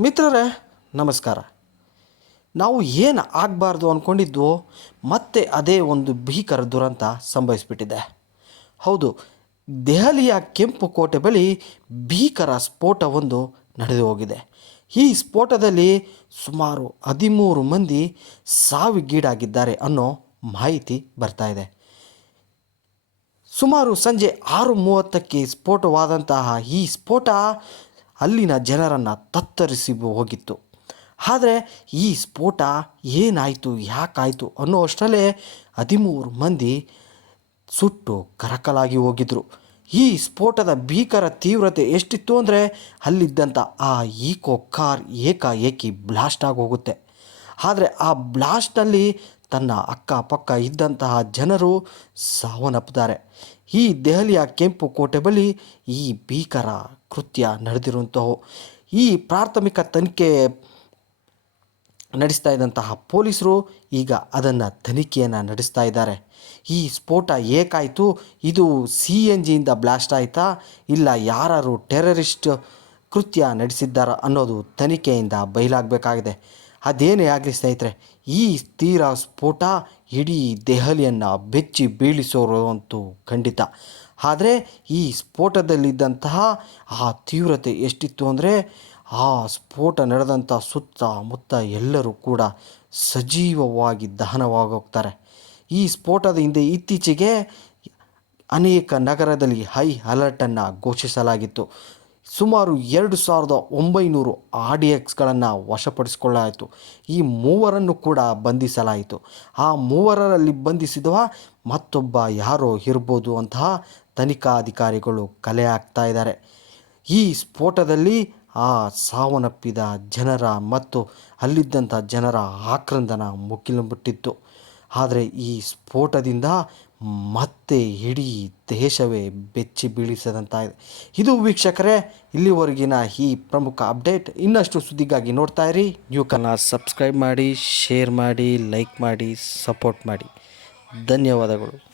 ಮಿತ್ರರೇ, ನಮಸ್ಕಾರ. ನಾವು ಏನು ಆಗಬಾರ್ದು ಅಂದ್ಕೊಂಡಿದ್ವೋ ಮತ್ತೆ ಅದೇ ಒಂದು ಭೀಕರ ದುರಂತ ಸಂಭವಿಸಿಬಿಟ್ಟಿದೆ. ಹೌದು, ದೆಹಲಿಯ ಕೆಂಪು ಕೋಟೆ ಬಳಿ ಭೀಕರ ಸ್ಫೋಟವೊಂದು ನಡೆದು ಹೋಗಿದೆ. ಈ ಸ್ಫೋಟದಲ್ಲಿ ಸುಮಾರು ಹದಿಮೂರು ಮಂದಿ ಸಾವಿಗೀಡಾಗಿದ್ದಾರೆ ಅನ್ನೋ ಮಾಹಿತಿ ಬರ್ತಾ ಇದೆ. ಸುಮಾರು ಸಂಜೆ ಆರು ಮೂವತ್ತಕ್ಕೆ ಸ್ಫೋಟವಾದಂತಹ ಈ ಸ್ಫೋಟ ಅಲ್ಲಿನ ಜನರನ್ನು ತತ್ತರಿಸಿ ಹೋಗಿತ್ತು. ಆದರೆ ಈ ಸ್ಫೋಟ ಏನಾಯಿತು, ಯಾಕಾಯಿತು ಅನ್ನೋ ಅಷ್ಟರಲ್ಲೇ ಹದಿಮೂರು ಮಂದಿ ಸುಟ್ಟು ಕರಕಲಾಗಿ ಹೋಗಿದ್ರು. ಈ ಸ್ಫೋಟದ ಭೀಕರ ತೀವ್ರತೆ ಎಷ್ಟಿತ್ತು ಅಂದರೆ ಅಲ್ಲಿದ್ದಂಥ ಆ ಈಕೋ ಕಾರ್ ಏಕಾಏಕಿ ಬ್ಲಾಸ್ಟ್ ಆಗಿ ಹೋಗುತ್ತೆ ಆದರೆ ಆ ಬ್ಲಾಸ್ಟ್ನಲ್ಲಿ ತನ್ನ ಅಕ್ಕಪಕ್ಕ ಇದ್ದಂತಹ ಜನರು ಸಾವನ್ನಪ್ಪಿದ್ದಾರೆ. ಈ ದೆಹಲಿಯ ಕೆಂಪು ಕೋಟೆ ಬಳಿ ಈ ಭೀಕರ ಕೃತ್ಯ ನಡೆದಿರುವಂತಹ. ಈ ಪ್ರಾಥಮಿಕ ತನಿಖೆ ನಡೆಸ್ತಾ ಇದ್ದಂತಹ ಪೊಲೀಸರು ಈಗ ಅದನ್ನು ತನಿಖೆಯನ್ನು ನಡೆಸ್ತಾ ಇದ್ದಾರೆ. ಈ ಸ್ಫೋಟ ಏಕಾಯಿತು ಇದು ಸಿ ಎನ್ ಜಿಯಿಂದ ಬ್ಲಾಸ್ಟ್ ಆಯಿತಾ, ಇಲ್ಲ ಯಾರು ಟೆರರಿಸ್ಟ್ ಕೃತ್ಯ ನಡೆಸಿದ್ದಾರ ಅನ್ನೋದು ತನಿಖೆಯಿಂದ ಬಯಲಾಗಬೇಕಾಗಿದೆ. ಅದೇನೇ ಆಗಲಿ ಸ್ನೇಹಿತರೆ, ಈ ತೀರಾ ಸ್ಫೋಟ ಇಡೀ ದೆಹಲಿಯನ್ನು ಬೆಚ್ಚಿ ಬೀಳಿಸೋರಂತೂ ಖಂಡಿತ. ಆದರೆ ಈ ಸ್ಫೋಟದಲ್ಲಿದ್ದಂತಹ ಆ ತೀವ್ರತೆ ಎಷ್ಟಿತ್ತು ಅಂದರೆ, ಆ ಸ್ಫೋಟ ನಡೆದಂಥ ಸುತ್ತಮುತ್ತ ಎಲ್ಲರೂ ಕೂಡ ಸಜೀವವಾಗಿ ದಹನವಾಗೋಗ್ತಾರೆ. ಈ ಸ್ಫೋಟದ ಹಿಂದೆ ಇತ್ತೀಚೆಗೆ ಅನೇಕ ನಗರದಲ್ಲಿ ಹೈ ಅಲರ್ಟನ್ನು ಘೋಷಿಸಲಾಗಿತ್ತು. ಸುಮಾರು ಎರಡು ಸಾವಿರದ ಒಂಬೈನೂರು ಆರ್ ಡಿ ಎಕ್ಸ್ಗಳನ್ನು ವಶಪಡಿಸಿಕೊಳ್ಳಲಾಯಿತು. ಈ ಮೂವರನ್ನು ಕೂಡ ಬಂಧಿಸಲಾಯಿತು. ಆ ಮೂವರಲ್ಲಿ ಬಂಧಿಸಿದವ ಮತ್ತೊಬ್ಬ ಯಾರೋ ಇರ್ಬೋದು ಅಂತಹ ತನಿಖಾಧಿಕಾರಿಗಳು ಕಲೆ ಹಾಕ್ತಾ ಇದ್ದಾರೆ. ಈ ಸ್ಫೋಟದಲ್ಲಿ ಆ ಸಾವನ್ನಪ್ಪಿದ ಜನರ ಮತ್ತು ಅಲ್ಲಿದ್ದಂಥ ಜನರ ಆಕ್ರಂದನ ಮುಗಿಲುಬಿಟ್ಟಿತ್ತು ಆದರೆ ಈ ಸ್ಫೋಟದಿಂದ ಮತ್ತೆ ಇಡೀ ದೇಶವೇ ಬೆಚ್ಚಿ ಬೀಳಿಸದಂತಾಗಿದೆ. ಇದು ವೀಕ್ಷಕರೇ, ಇಲ್ಲಿವರೆಗಿನ ಈ ಪ್ರಮುಖ ಅಪ್ಡೇಟ್. ಇನ್ನಷ್ಟು ಸುದ್ದಿಗಾಗಿ ನೋಡ್ತಾ ಇರಿ. ನ್ಯೂಕನ್ನು ಸಬ್ಸ್ಕ್ರೈಬ್ ಮಾಡಿ, ಶೇರ್ ಮಾಡಿ, ಲೈಕ್ ಮಾಡಿ, ಸಪೋರ್ಟ್ ಮಾಡಿ. ಧನ್ಯವಾದಗಳು.